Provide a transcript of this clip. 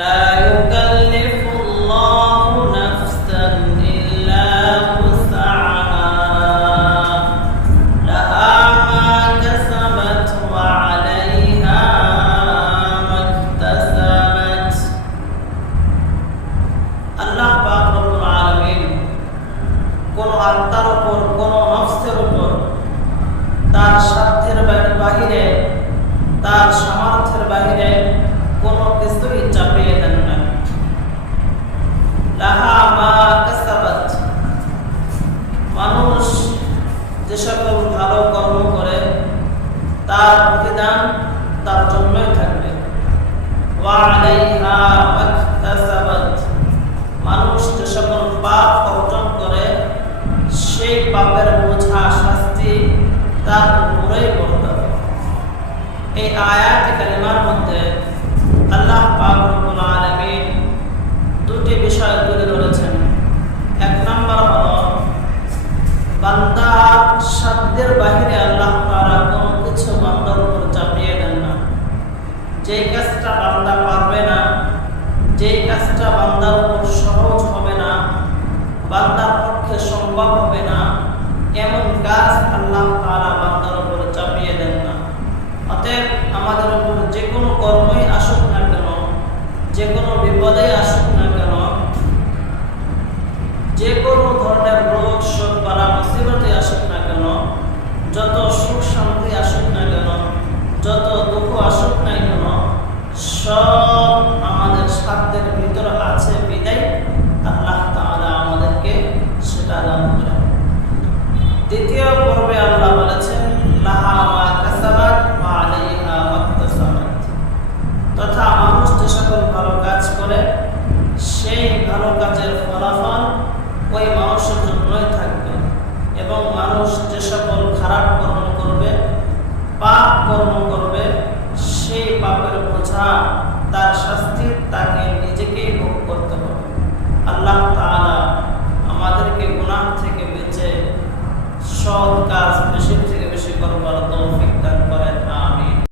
لا يكلف الله نفسا إلا وسعها لها ما كسبت وعليها ما اكتسبت আল্লাহ পাক রব্বুল আলামিন কোন আত্মার উপর কোন নফসের উপর তার সাধ্যের বাহিরে তার সামর্থ্যের বাহিরে কোন কিছুই চাপিয়ে দেন না। লাহা মা কাসাবাত, মানুষ যে সকল ভালো কর্ম করে তার প্রতিদান তার জন্যই থাকবে। ওয়া আলাইহা মাকতাসাবাত, মানুষ যে সকল পাপ অর্জন করে সেই পাপের বোঝা শাস্তি তার উপরেই পড়তে হবে। এই আয়াত কালিমার মধ্যে আল্লাহ পাক রব্বুল আলামিন দুটি বিষয় তুলে ধরেছেন। এক নম্বর হলো বান্দার সাধ্যের বাহিরে আল্লাহ তাআলা কোনো কিছু বান্দার উপর চাপিয়ে দেন না। যেই কাজটা বান্দা পারবে না, যেই কাজটা বান্দার উপর সহজ হবে না, বান্দার পক্ষে সম্ভব হবে না, এমন কাজ আল্লাহ তাআলা বান্দার উপর চাপিয়ে দেন না। অতএব আমাদের উপর যে কোনো কর্মই আসুক না কেন, যে কোনো বিপদে আসুক না কেন, যে কোনো ধরনের রোগ শোক বালা মুসিবতে আসুক না কেন, যত সুখ শান্তি আসুক না কেন, যত দুঃখ আসুক না কেন, সব আমাদের সাধ্যের ভিতর আছে বিদায় আল্লাহ তাআলা আমাদেরকে সেটা দান করেন। দ্বিতীয় পর্বে আল্লাহ বলেছেন লাহা মা কাসাবাত ওয়া আলাইহা মাকতাসাবাত, তথা মানুষ যে সকল ভালো কাজ করে সেই ভালো কাজের ফলাফল ওই মানুষের জন্যই থাকবে, এবং মানুষ যে সকল খারাপ কর্ম করবে, পাপ কর্ম করবে, সেই পাপের বোঝা তার শাস্তি তাকে নিজেকেই ভোগ করতে হবে। আল্লাহ তাআলা আমাদেরকে গুনাহ থেকে বেঁচে সৎ কাজ বেশি থেকে বেশি করবার